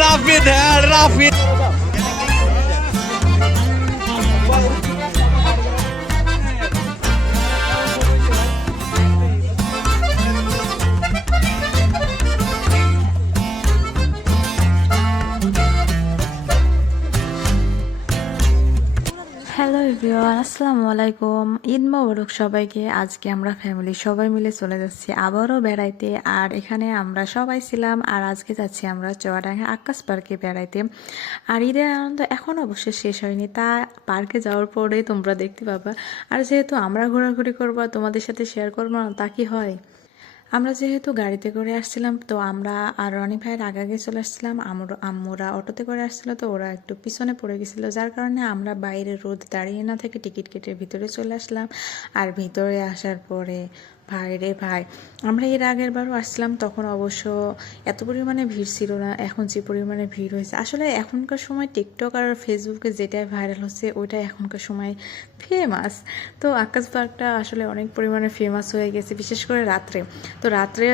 রাফিদ, হ্যাঁ Rafid. Hello everyone, আসসালামু আলাইকুম। ঈদ মোবারক সবাইকে। আজকে আমরা ফ্যামিলি সবাই মিলে চলে যাচ্ছি আবারও বেড়াইতে। আর এখানে আমরা সবাই ছিলাম। আর আজকে যাচ্ছি আমরা চুয়াডাঙ্গা আকাশ পার্কে বেড়াইতে। আর ঈদের আনন্দ এখন অবশ্যই শেষ হয়নি, তা পার্কে যাওয়ার পরে তোমরা দেখতে পাবা। আর যেহেতু আমরা ঘোরাঘুরি করবো, তোমাদের সাথে শেয়ার করবো না, তা কি হয়? আমরা যেহেতু গাড়িতে করে আসছিলাম, তো আমরা আর রনি ভাইয়ের আগে চলে আসছিলাম। আম্মুরা অটোতে করে আসছিল, তো ওরা একটু পিছনে পড়ে গেছিল, যার কারণে আমরা বাইরে রোদ দাঁড়িয়ে না থেকে টিকিট কেটে ভিতরে চলে আসলাম। আর ভিতরে আসার পরে ভাই রে ভাই, আমরা এর আগের বারও আসছিলাম, তখন অবশ্য এত পরিমাণে ভিড় ছিল না। এখন যে পরিমাণে ভিড় হয়েছে, আসলে এখনকার সময় টিকটক আর ফেসবুকে যেটাই ভাইরাল হচ্ছে ওইটাই এখনকার সময় ফেমাস। তো আকাশ পার্কটা আসলে অনেক পরিমাণে ফেমাস হয়ে গেছে, বিশেষ করে রাত্রে। তো রাত্রে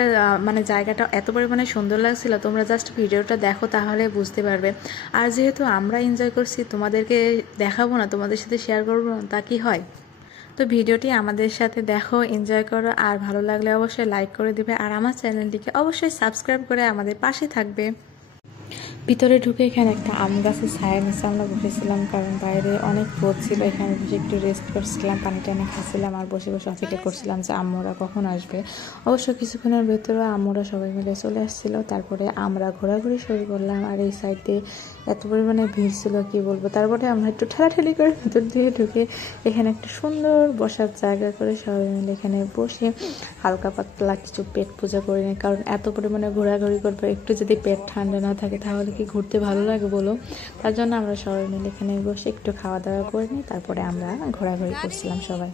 মানে জায়গাটা এত পরিমাণে সুন্দর লাগছিল, তোমরা জাস্ট ভিডিওটা দেখো তাহলে বুঝতে পারবে। আর যেহেতু আমরা এনজয় করছি, তোমাদেরকে দেখাবো না, তোমাদের সাথে শেয়ার করবো না, তা কি হয়? তো ভিডিওটি আমাদের সাথে দেখো, এনজয় করো, আর ভালো লাগলে অবশ্যই লাইক করে দিবে। আর আমার চ্যানেলটিকে অবশ্যই সাবস্ক্রাইব করে আমাদের পাশে থাকবে। ভিতরে ঢুকে এখানে একটা আম গাছের ছায়া নিচে আমরা বসেছিলাম, কারণ বাইরে অনেক রোদ ছিল। এখানে বসে একটু রেস্ট করছিলাম, পানি টানি খাচ্ছিলাম, আর বসে বসে অপেক্ষা করছিলাম যে আম্মুরা কখন আসবে। অবশ্য কিছুক্ষণের ভেতরে আম্মুরা সবাই মিলে চলে আসছিল। তারপরে আমরা ঘোরাঘুরি শুরু করলাম। আর এই সাইডে এত পরিমাণে ভিড় ছিল কি বলবো। তারপরে আমরা একটু ঠেলাঠেলি করে ভিতর দিয়ে ঢুকে এখানে একটা সুন্দর বসার জায়গা করে সবাই মিলে এখানে বসে হালকা পাতলা কিছু পেট পূজা করে নিই, কারণ এত পরিমাণে ঘোরাঘুরি করবো, একটু যদি পেট ঠান্ডা না থাকে তাহলে কি ঘুরতে ভালো লাগে বলো? তার জন্য আমরা সবাই মিলে এখানে বসে একটু খাওয়া দাওয়া করে নিই, তারপরে আমরা ঘোরাঘুরি করছিলাম সবাই।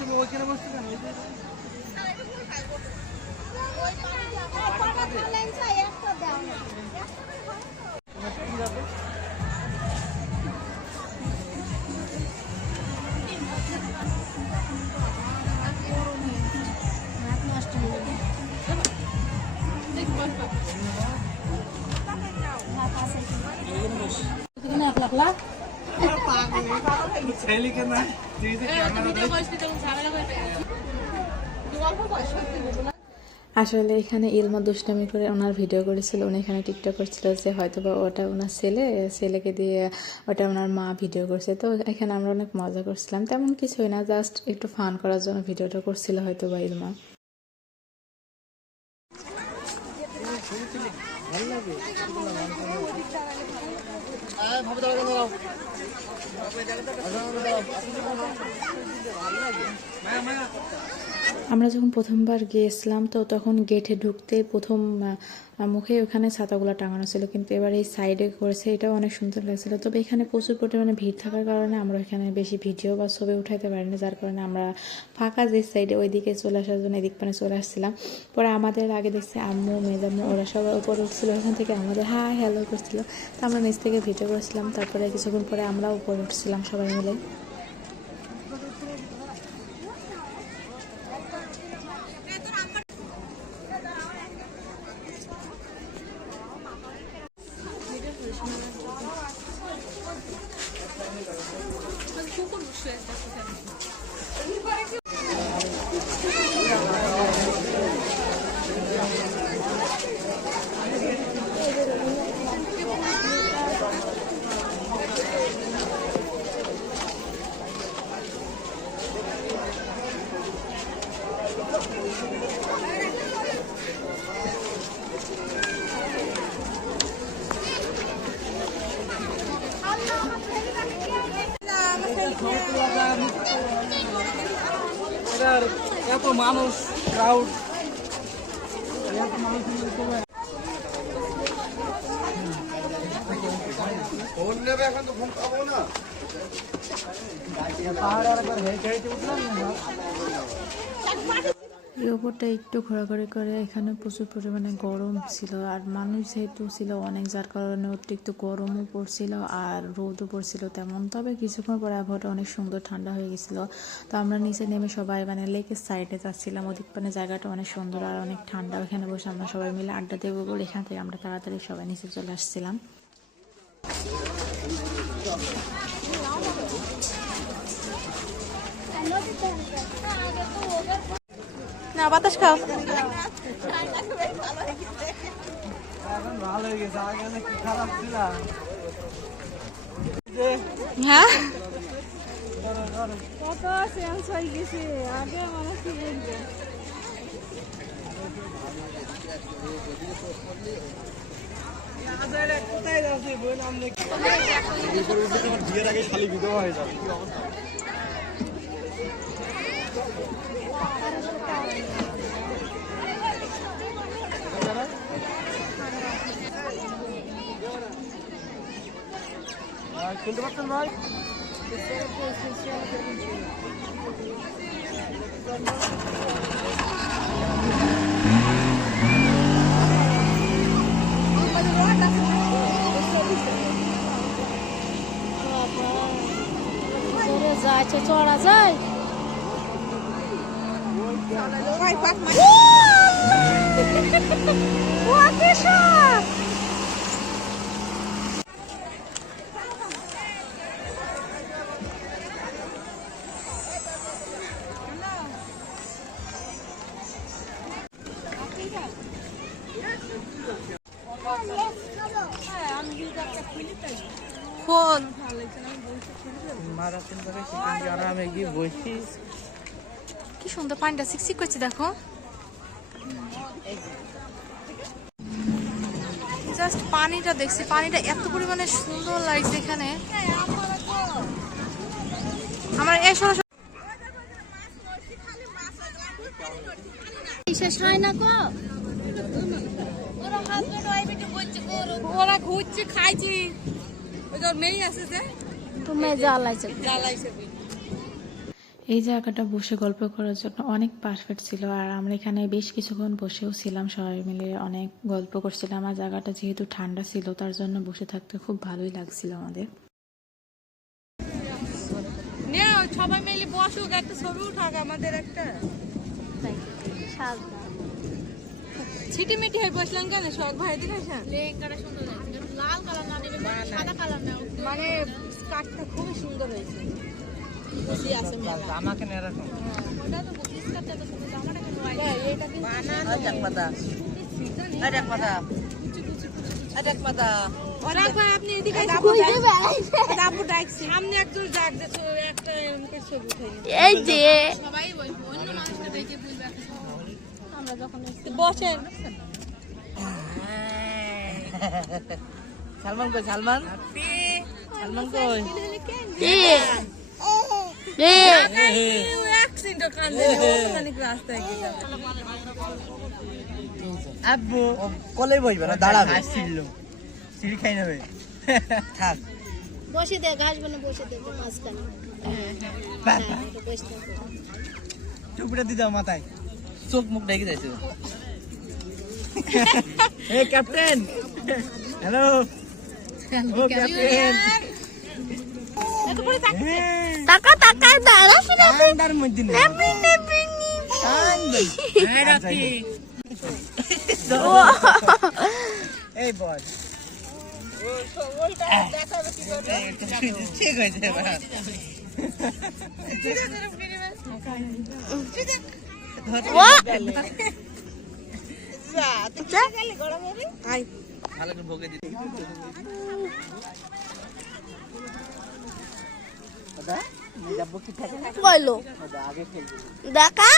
তুমি ওইখানে বসতে কেন? আসলে এখানে ইলমা দুষ্টামি করে ওনার ভিডিও করেছিল, উনি এখানে টিকটক করছিল যে হয়তো বা ওটা ওনার ছেলেকে দিয়ে ওটা ওনার মা ভিডিও করছে। তো এখানে আমরা অনেক মজা করছিলাম, তেমন কিছুই না, জাস্ট একটু ফান করার জন্য ভিডিওটা করছিল হয়তো বা ইলমা। আমরা যখন প্রথমবার গিয়েছিলাম, তো তখন গেটে ঢুকতে প্রথম মুখে ওখানে ছাতাগুলো টাঙানো ছিল, কিন্তু এবার এই সাইডে করেছে, এটাও অনেক সুন্দর লাগছিল। তবে এখানে প্রচুর পরিমাণে ভিড় থাকার কারণে আমরা এখানে বেশি ভিডিও বা ছবি উঠাইতে পারিনি, যার কারণে আমরা ফাঁকা যে সাইডে ওই দিকে চলে আসার জন্য এদিক পানে চলে আসছিলাম। পরে আমাদের আগে দেখছি আম্মু মেজাম্মু ওরা সবাই উপরে উঠছিল, ওখান থেকে আমাদের হাই হ্যালো করছিল। তো আমরা নিচ থেকে ভিডিও করেছিলাম, তারপরে কিছুক্ষণ পরে আমরা উপরে উঠছিলাম সবাই মিলে। এত মানুষ ক্রাউড, ফোন নেবে এখন তো ফোন পাবো না। পাহাড়ে আরেকবার হেঁটে হেঁটে উঠলাম না। এই উপরটা একটু ঘোরাঘুরি করে এখানে প্রচুর পরিমাণে গরম ছিল আর মানুষ যেহেতু ছিল অনেক, যার কারণে অতিরিক্ত গরমও পড়ছিল আর রোদও পড়ছিল তেমন। তবে কিছুক্ষণ পরে আবহাওয়াটা অনেক সুন্দর ঠান্ডা হয়ে গেছিল। তো আমরা নিচে নেমে সবাই মানে লেকের সাইডে যাচ্ছিলাম, ওদিক মানে জায়গাটা অনেক সুন্দর আর অনেক ঠান্ডা। ওখানে বসে আমরা সবাই মিলে আড্ডা দেবো বলে এখান থেকে আমরা তাড়াতাড়ি সবাই নিচে চলে আসছিলাম। না বাতাস খাও। এখন ভালো হয়ে গেছে, আগে অনেক খারাপ ছিল। হ্যাঁ কত চেঞ্জ হয়ে গেছে, আগে মানুষ কি বলবে। কোথায় যাচ্ছি বোন, আপনি বিয়ের আগে খালি বিধবা হয়ে যাবে, কি অবস্থা? খেলতে পারছেন ভাই? যাচ্ছে চড়া যায়। ফোন মারাথন করে সেখানে আরামে গিয়ে বসি। কি সুন্দর পানিটা সিকসিক করছে দেখো। জাস্ট পানিটা দেখছি, পানিটা এত পরিমাণে সুন্দর লাগছে এখানে। আমার এই সরাসরি শেষ হয় না কো, ওরা ঘুরছে খাইছি, ওই তোর মেয়ে আছে যে তুমি জ্বালাইছো। জ্বালাইছে। এই জায়গাটা বসে গল্প করার জন্য অনেক পারফেক্ট ছিল আর আমরা এখানে বেশ কিছুক্ষণ বসেও ছিলাম, সবাই মিলে অনেক গল্প করছিলাম। আর জায়গাটা যেহেতু ঠান্ডা ছিল তার জন্য বসে থাকতে খুব ভালোই লাগছিল আমাদের। নে সবাই মিলে বসুক, একটা ছবি উঠাক আমাদের একটা। ছিটি মিটি হয়ে বসলাম কেন? শখ ভাই দেখেছেন লেহেঙ্গাটা সুন্দর হয়েছে, লাল কালার না নেবে সাদা কালার নাও, মানে স্কার্টটা খুবই সুন্দর হয়েছে। বুঝি আছে মেলা আমাকে নিয়ে রাখুন। ওটা তো স্কার্টটা তো সুন্দর, জামাটা কেন হয় এটা কিন্তু বানানো আজাক পাতা, আজাক পাতা, আজাক পাতা। ওরা কই আপনি এদিকে আপু ডাকছি সামনে একজন ডাক দে, একটা এমকে ছবি উঠাই। এই যে সবাই বলবো, অন্য মানুষটা দেখে বলবে আমরা যখন বসেন। সালমান কই? সালমান সালমান কই? আব্বু কলে বইবে না, দাঁড়াবে। সিঁড়ি খাই নেবে। থাক বসে দে, ঘাস বনে বসে দে মাঝখানে। টুপিটা দিয়ে দাও মাথায়, চোখ মুখ ঢেকে যাইছে। এই ক্যাপ্টেন, হ্যালো। ও ক্যাপ্টেন, টাকা টাকা দাঁড়া শুনে ঠান্ডার মধ্যে নেই। এই রাখি। এই বল। ঠিক হয়েছে এবার। ভালো করে ভোগে দিতে কইলো আগে খেলবো। দেখা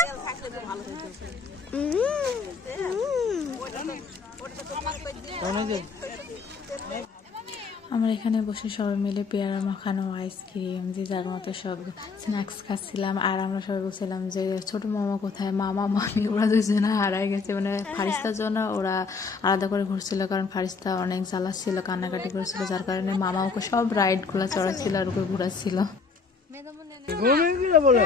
আমরা এখানে বসে সবাই মিলে পেয়ারা মাখানো, আইসক্রিম, যে যার মতো সব স্ন্যাক্স খাচ্ছিলাম। আর আমরা সবাই বলছিলাম যে ছোট মামা কোথায়, মামা মামি ওরা দুজনে হারাই গেছে। মানে ফারিস্তার জন্য ওরা আলাদা করে ঘুরছিল, কারণ ফারিস্তা অনেক জ্বালাচ্ছিল, কান্নাকাটি করেছিল, যার কারণে মামা ওকে সব রাইডগুলো চড়াচ্ছিল আর ওকে ঘুরাচ্ছিল। বলে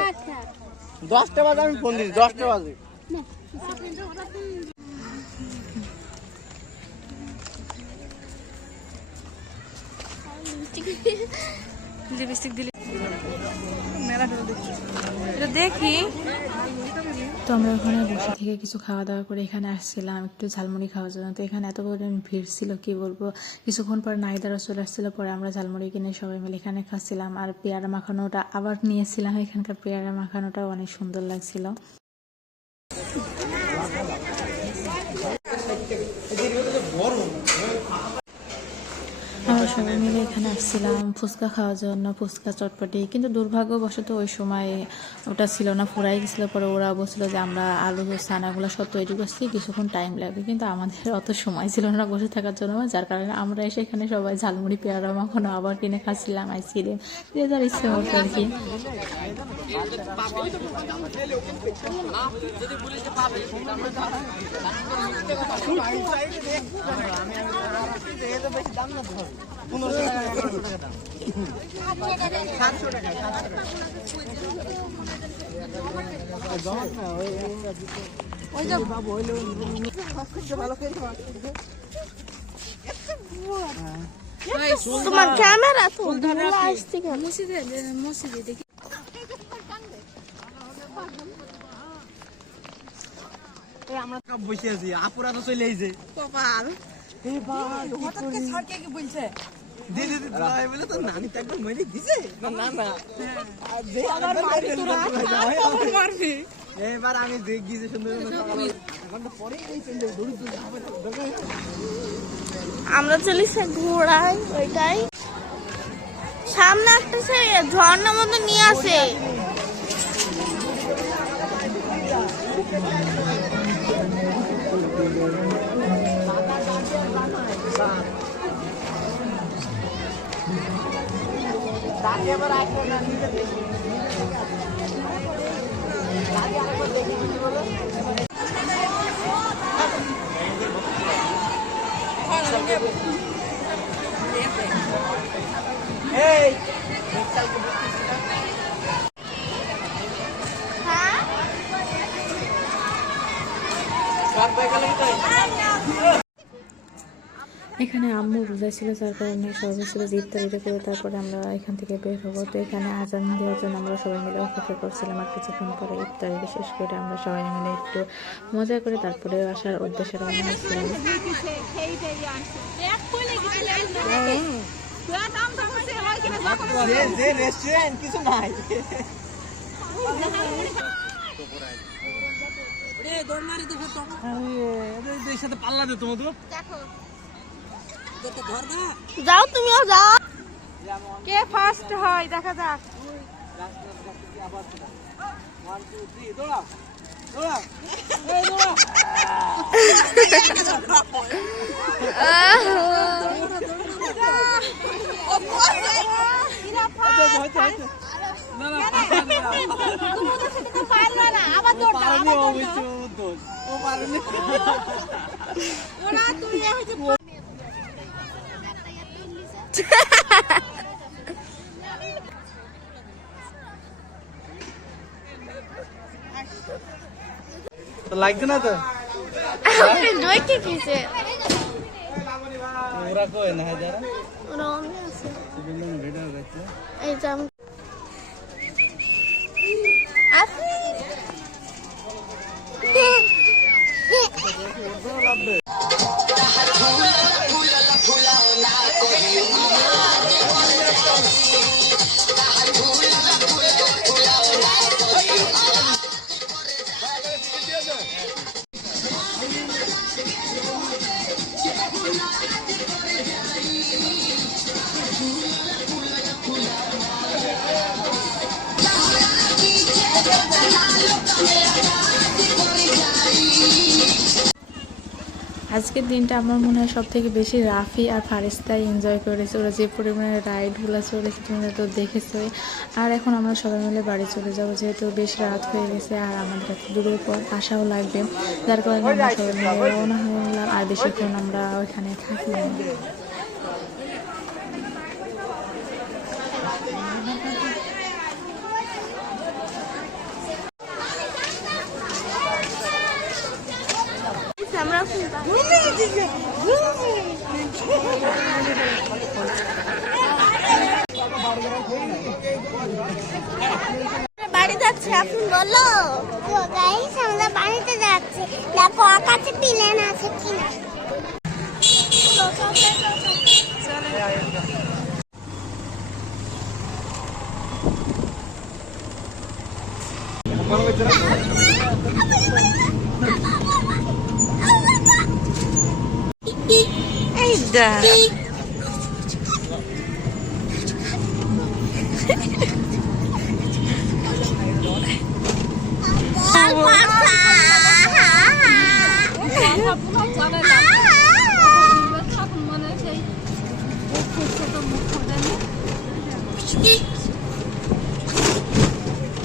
10টা বাজে আমি ফোন দিচ্ছি, 10টা বাজে। লিপস্টিক দিলে এটা দেখি। তো আমরা ওখানে বসে থেকে কিছু খাওয়া দাওয়া করে এখানে আসছিলাম একটু ঝালমুড়ি খাওয়ার জন্য। তো এখানে এত পরিমাণ ভিড় ছিল কি বলবো। কিছুক্ষণ পর নাইদারা চলে আসছিল, পরে আমরা ঝালমুড়ি কিনে সবাই মিলে এখানে খাচ্ছিলাম। আর পেয়ারা মাখানোটা আবার নিয়েছিলাম, এখানকার পেয়ারা মাখানোটাও অনেক সুন্দর লাগছিল। আমরা সবাই মিলে এখানে আসছিলাম ফুচকা খাওয়ার জন্য, ফুচকা চটপটি। কিন্তু দুর্ভাগ্যবশত ওই সময় ওটা ছিল না, ফুরাই গেছিল। পরে ওরা বলছিল যে আমরা আলু ছানাগুলো সব তৈরি করছি, কিছুক্ষণ টাইম লাগবে। কিন্তু আমাদের অত সময় ছিল না বসে থাকার জন্য, যার কারণে আমরা এসে এখানে সবাই ঝালমুড়ি পেয়ারা মাখানো আবার কিনে খাচ্ছিলাম, আইসক্রিম, যে যার ইচ্ছে হতো আর কি। তোমার ক্যামেরা তো মসজিদে দেখি আমরা বসে আছি, আপুরা তো চলে আইছে। কপাল হঠাৎ করে স্যারকে কি বলছে দিদি ভাই বলে তো নানি তো একবার মেরে দিছে না না আর যে আবার মারবি। এবার আমি দেখ গিয়েছে সুন্দর ঘন্টা পরে এই পেন্ডে দৌড়ি দৌড়ি আমরা চলেছি ঘোড়ায়, ওইটাই সামনে একটা সে ঝর্ণার মধ্যে নিয়ে আসে। এখানে আম্মু রোজা ছিল, যার কারণে সবাই ছিল যে ইফতারিটা করে তারপরে আমরা এখান থেকে বের হবো। তো এখানে আজান দেওয়ার জন্য আমরা সবাই মিলে অপেক্ষা করছিলাম। আর কিছুক্ষণ পরে ইফতারিটা শেষ করে আমরা সবাই মিলে একটু মজা করে তারপরে আসার উদ্দেশ্যে রওনা হয়েছিলাম। রেস্টুরেন্ট কিছু নাই। সাথে পাল্লা দে তোমার তো যাও, তুমিও যাও। কে ফার্স্ট হয় দেখা যাক। লাগছে না তো ওরা কই না যারা এই যে আজকের দিনটা আমার মনে হয় সব থেকে বেশি রাফি আর ফারিস্তাই এনজয় করেছে। ওরা যে পরিমাণে রাইডগুলো চলেছে তোমরা তো দেখেছো। আর এখন আমরা সবাই মিলে বাড়ি চলে যাবো, যেহেতু বেশ রাত হয়ে গেছে আর আমাদের এত দূরের পর আসাও লাগবে, যার কারণে আমরা সবাই মিলে রওনা হয়ে গেলাম। আর বেশিক্ষণ আমরা ওইখানে থাকি না। বাড়ি যাচ্ছে আপনি বলো তো গাইস আমরা বাড়িতে যাচ্ছি দেখো আকাশে প্লেন আছে কিনা এই যা মানে সেই ছোট মুখ